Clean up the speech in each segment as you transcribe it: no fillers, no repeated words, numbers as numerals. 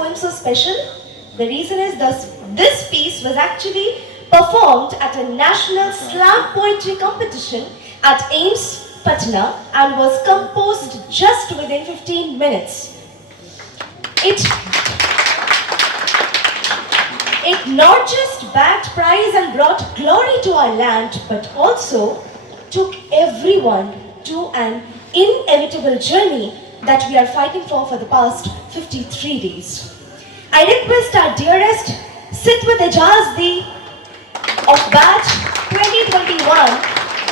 poem so special? The reason is this piece was actually performed at a national slam poetry competition at AIMS Patna and was composed just within 15 minutes. It not just bagged prize and brought glory to our land, but also took everyone to an inevitable journey that we are fighting for the past 53 days. I request our dearest Sitwat Ejaz of batch 2021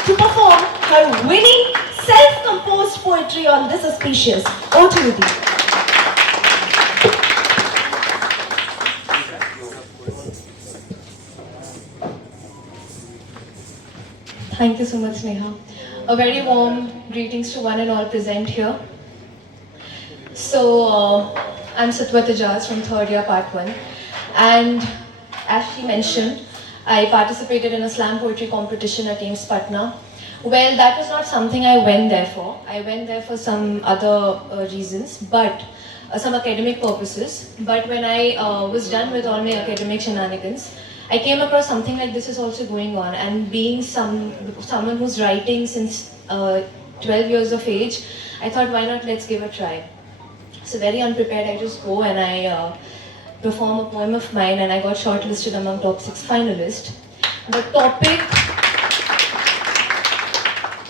to perform her winning self-composed poetry on this auspicious. Over to you, Dee. Thank you so much, Neha. A very warm greetings to one and all present here. So, I'm Sitwat Ejaz from third year part 1, and as she mentioned, I participated in a slam poetry competition at AIMS Patna. Well, that was not something I went there for. I went there for some other reasons, but some academic purposes. But when I was done with all my academic shenanigans, I came across something like this is also going on, and being someone who's writing since 12 years of age, I thought, why not, let's give a try. So very unprepared, I just go and I perform a poem of mine, and I got shortlisted among top 6 finalists. The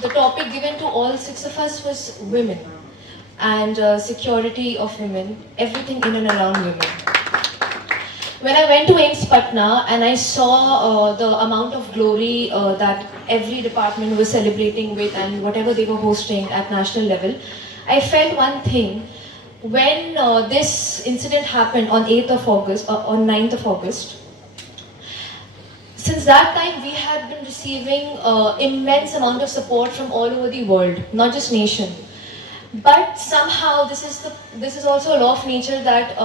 topic given to all 6 of us was women and security of women, everything in and around women. When I went to AIMS Patna and I saw the amount of glory that every department was celebrating with and whatever they were hosting at national level, I felt one thing. When this incident happened on 9th of August, since that time we had been receiving immense amount of support from all over the world, not just nation. But somehow this is also a law of nature that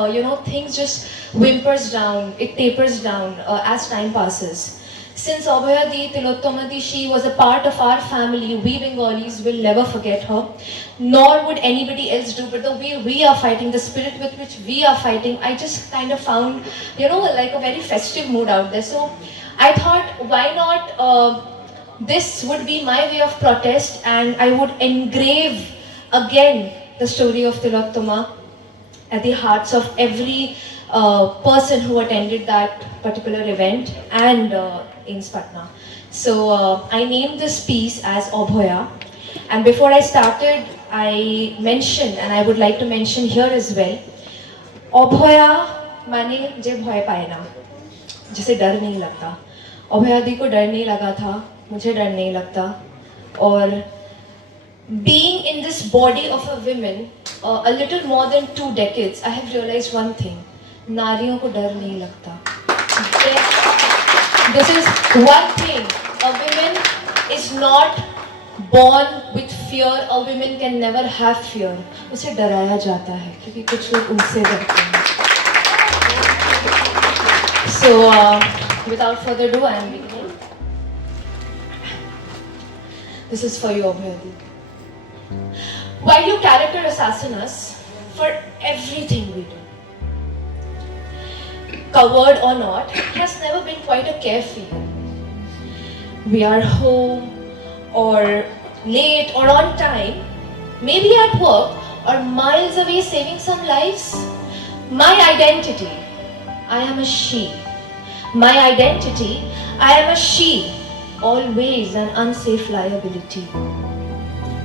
things just whimpers down, it tapers down as time passes. Since Abhaya Di, Tilottama Di, she was a part of our family, we Bengalis will never forget her, nor would anybody else do. But the way we are fighting, the spirit with which we are fighting, I just kind of found, like a very festive mood out there. So I thought, why not, this would be my way of protest, and I would engrave again the story of Tilottama at the hearts of every person who attended that particular event and AIMS Patna. So I named this piece as Abhaya, and before I started, I mentioned, and I would like to mention here as well, Abhaya माने जे भय पाए ना, जिसे डर नहीं लगता. अभया दी को डर नहीं लगा था, मुझे डर नहीं लगता. और being in this body of a woman a little more than 2 decades, I have realized one thing: नारियों को डर नहीं लगता. This is one thing. A woman is not born with fear. A woman can never have fear. उसे डराया जाता है क्योंकि कुछ लोग उनसे डरते हैं. So, without further ado, I am beginning. This is for you, Abhaya Di. While you character assassin us for everything we do, covered or not, has never been quite a carefree. We are home or late or on time, maybe at work or miles away saving some lives. My identity, I am a she. My identity, I am a she, always an unsafe liability.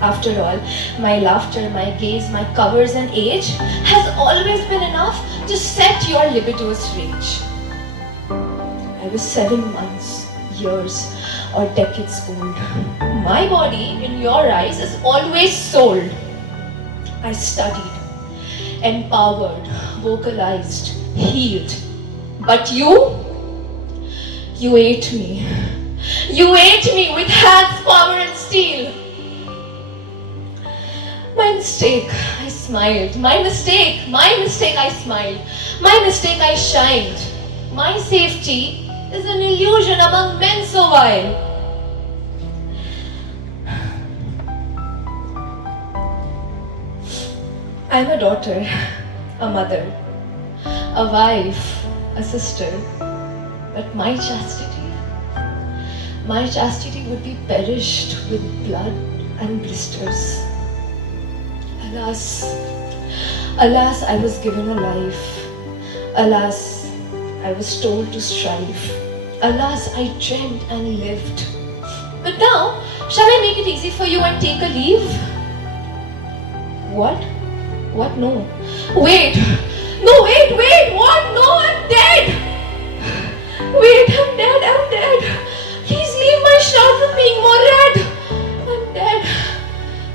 After all, my laughter, my gaze, my covers and age has always been enough to set your libido's rage. I was 7 months, years, or decades old. My body, in your eyes, is always sold. I studied, empowered, vocalized, healed. But you ate me. You ate me with hands, power and steel. My mistake, I smiled. My mistake, I smiled. My mistake, I shined. My safety is an illusion among men so vile. I am a daughter, a mother, a wife, a sister. But my chastity would be perished with blood and blisters. Alas, alas, I was given a life. Alas, I was told to strive. Alas, I dreamt and lived. But now, shall I make it easy for you and take a leave? What? What? No. Wait! No, wait! What? No, I'm dead! Wait, I'm dead! Please leave my shout from being more red! I'm dead.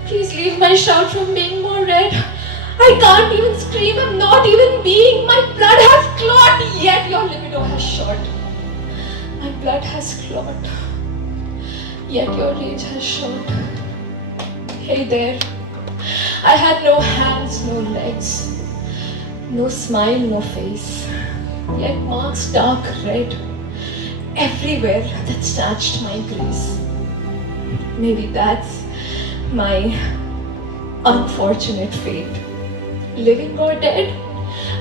Please leave my shout from being more red. I can't even scream, I'm not even being. My blood has clot, yet your libido has shot. My blood has clot, yet your rage has shot. Hey there. I had no hands, no legs, no smile, no face, yet marks dark red everywhere that snatched my grace. Maybe that's my unfortunate fate. Living or dead,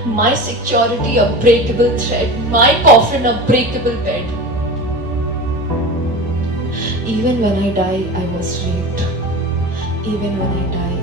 my security a breakable thread, my coffin a breakable bed. Even when I die, I was raped. Even when I die,